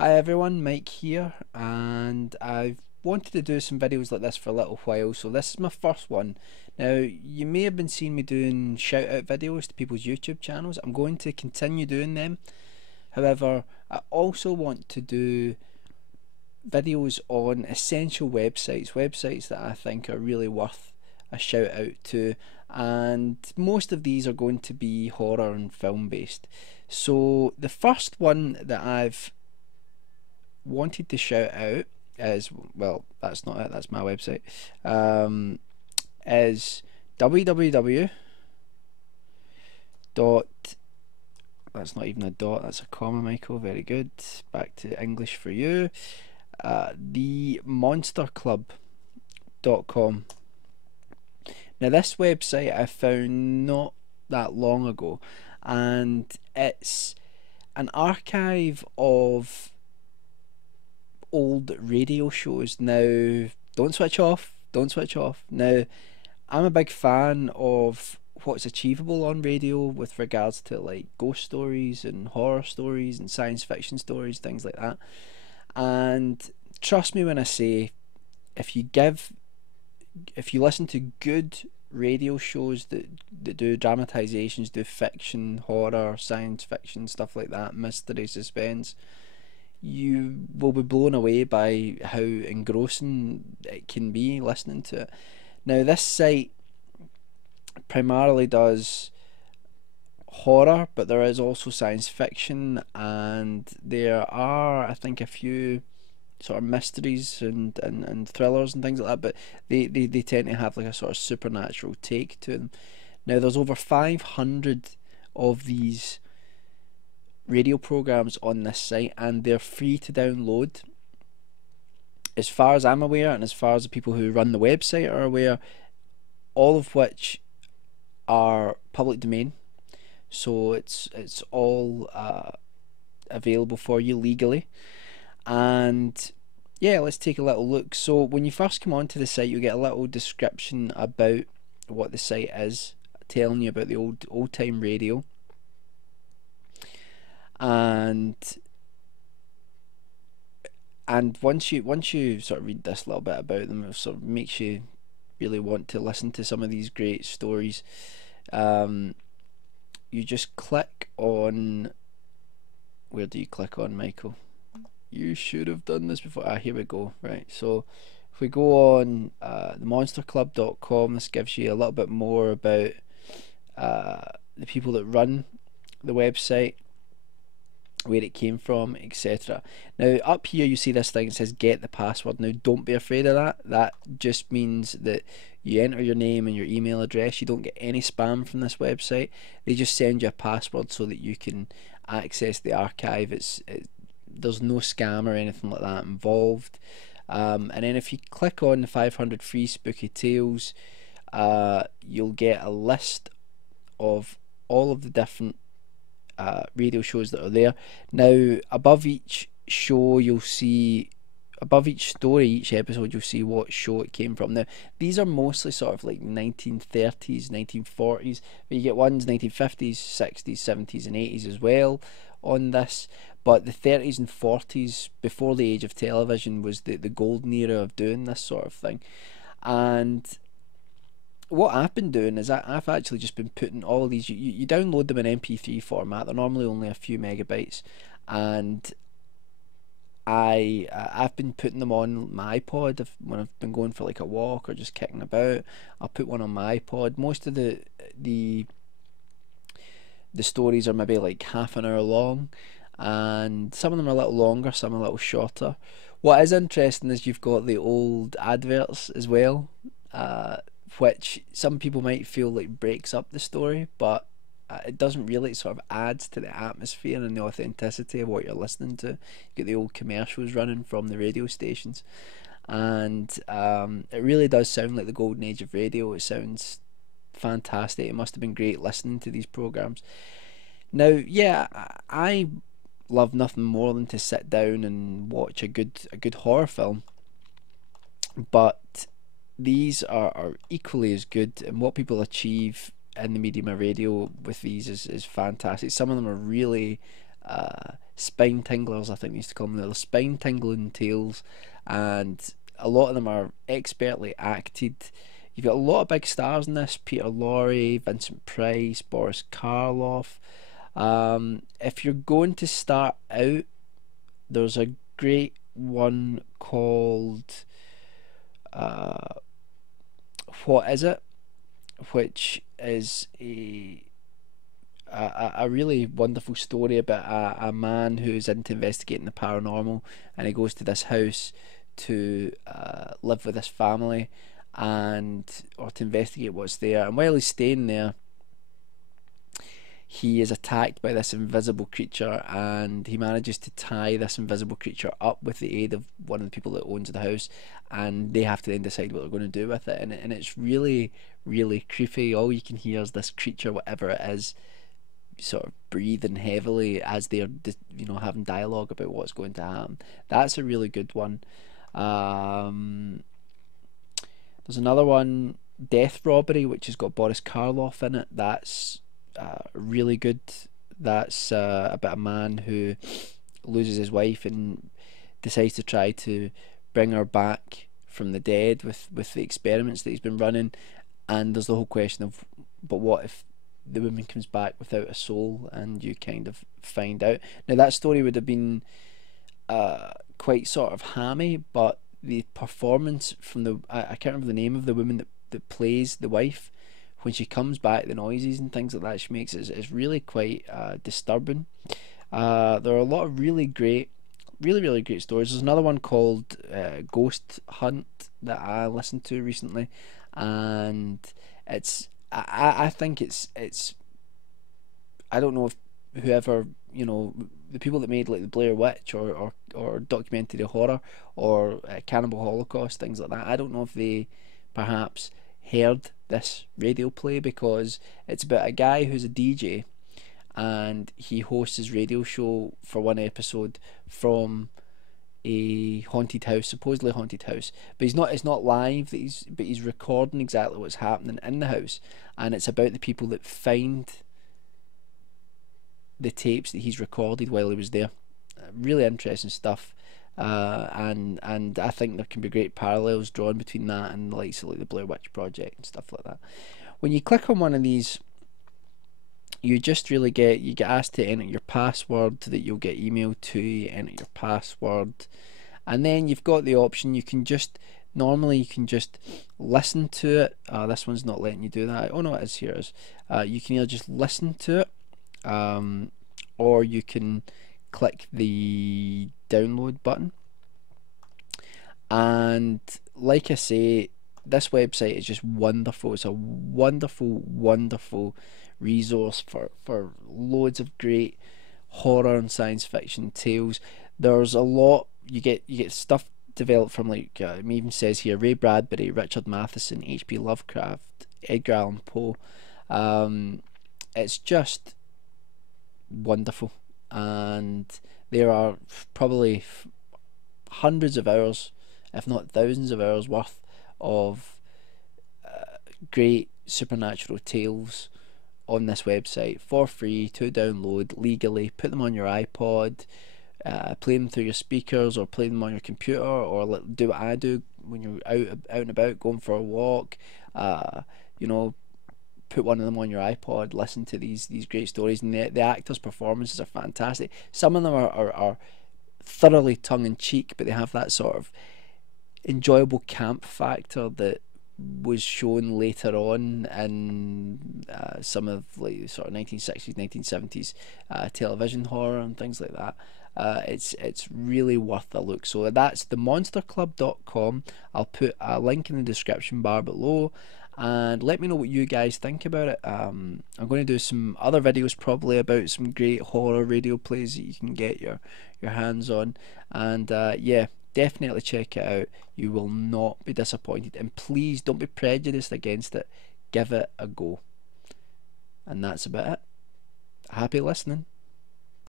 Hi everyone, Mike here, and I've wanted to do some videos like this for a little while, so this is my first one. Now, you may have been seeing me doing shout out videos to people's YouTube channels. I'm going to continue doing them. However, I also want to do videos on essential websites that I think are really worth a shout out to, and most of these are going to be horror and film based. So, the first one that I've wanted to shout out is, well, that's not it, that's my website, is www dot, that's not even a dot, that's a comma, Michael, very good, back to English for you, themonsterclub.com. Now this website I found not that long ago, and it's an archive of old radio shows. Now, don't switch off. Don't switch off. Now, I'm a big fan of what's achievable on radio with regards to like ghost stories and horror stories and science fiction stories, things like that. And trust me when I say, if you give, if you listen to good radio shows that do dramatizations, do fiction, horror, science fiction, stuff like that, mystery, suspense, you will be blown away by how engrossing it can be listening to it. Now, this site primarily does horror, but there is also science fiction, and there are, I think, a few sort of mysteries and thrillers and things like that, but they tend to have like a sort of supernatural take to them. Now, there's over 500 of these radio programs on this site, and they're free to download. As far as I'm aware, and as far as the people who run the website are aware, all of which are public domain, so it's all available for you legally. And yeah, let's take a little look. So when you first come onto the site, you get a little description about what the site is, telling you about the old time radio. And once you sort of read this little bit about them, it sort of makes you really want to listen to some of these great stories. You just click on, where do you click on, Michael? You should have done this before. Here we go. Right, so if we go on themonsterclub.com, this gives you a little bit more about the people that run the website, where it came from, etc. Now, up here you see this thing that says get the password. Now, don't be afraid of that. That just means that you enter your name and your email address. You don't get any spam from this website. They just send you a password so that you can access the archive. There's no scam or anything like that involved. And then if you click on the 500 free spooky tales, you'll get a list of all of the different radio shows that are there. Now, above each show, you'll see, above each story, each episode, you'll see what show it came from. Now, these are mostly sort of like 1930s, 1940s, but you get ones 1950s, 60s, 70s, and 80s as well on this. But the 30s and 40s, before the age of television, was the golden era of doing this sort of thing. And what I've been doing is I've actually just been putting all of these, you download them in MP3 format. They're normally only a few megabytes, and I've been putting them on my iPod when I've been going for like a walk or just kicking about. I'll put one on my iPod. Most of the stories are maybe like half an hour long, and some of them are a little longer, some are a little shorter. What is interesting is you've got the old adverts as well, which some people might feel like breaks up the story, but it doesn't really. It sort of adds to the atmosphere and the authenticity of what you're listening to. You get the old commercials running from the radio stations, and it really does sound like the golden age of radio. It sounds fantastic. It must have been great listening to these programs. Now, yeah, I love nothing more than to sit down and watch a good horror film, but these are equally as good, and what people achieve in the medium of radio with these is fantastic. Some of them are really spine tinglers, I think they used to call them. They're spine tingling tales, and a lot of them are expertly acted. You've got a lot of big stars in this: Peter Lorre, Vincent Price, Boris Karloff. If you're going to start out, there's a great one called What Is It, which is a really wonderful story about a man who's into investigating the paranormal, and he goes to this house to live with this family or to investigate what's there. And while he's staying there, he is attacked by this invisible creature, and he manages to tie this invisible creature up with the aid of one of the people that owns the house, and they have to then decide what they're going to do with it. And it's really, really creepy. All you can hear is this creature, whatever it is, sort of breathing heavily as they're having dialogue about what's going to happen. That's a really good one. There's another one, Death Robbery, which has got Boris Karloff in it. That's really good. That's about a man who loses his wife and decides to try to bring her back from the dead with the experiments that he's been running. And there's the whole question of, but what if the woman comes back without a soul, and you kind of find out. Now that story would have been quite sort of hammy, but the performance from I can't remember the name of the woman that plays the wife, when she comes back, the noises and things like that she makes is really quite disturbing. There are a lot of really great stories. There's another one called Ghost Hunt that I listened to recently, and I think it's I don't know if whoever, the people that made like the Blair Witch or documentary horror or Cannibal Holocaust, things like that, I don't know if they perhaps heard this radio play, because it's about a guy who's a DJ and he hosts his radio show for one episode from a haunted house, supposedly haunted house, but it's not live, but he's recording exactly what's happening in the house, and it's about the people that find the tapes that he's recorded while he was there. Really interesting stuff, and I think there can be great parallels drawn between that and the likes of like the Blair Witch Project and stuff like that. When you click on one of these, you just really get asked to enter your password that you'll get emailed to. You enter your password, and then you've got the option, you can just listen to it. This one's not letting you do that. Oh no, it is. Here it is. You can either just listen to it, or you can click the download button. And like I say, this website is just wonderful. It's a wonderful resource for loads of great horror and science fiction tales. There's a lot. You get stuff developed from, like, it even says here, Ray Bradbury, Richard Matheson, H.P. Lovecraft, Edgar Allan Poe. It's just wonderful, and there are probably hundreds of hours, if not thousands of hours worth of great supernatural tales on this website for free to download legally. Put them on your iPod, play them through your speakers, or play them on your computer, or do what I do when you're out and about, going for a walk. Put one of them on your iPod, listen to these great stories, and the actors' performances are fantastic. Some of them are thoroughly tongue-in-cheek, but they have that sort of enjoyable camp factor that was shown later on in some of like sort of 1960s, 1970s television horror and things like that. It's really worth a look. So that's themonsterclub.com. I'll put a link in the description bar below, and let me know what you guys think about it. I'm going to do some other videos probably about some great horror radio plays that you can get your hands on, and yeah, definitely check it out. You will not be disappointed, and please don't be prejudiced against it. Give it a go. And that's about it. Happy listening.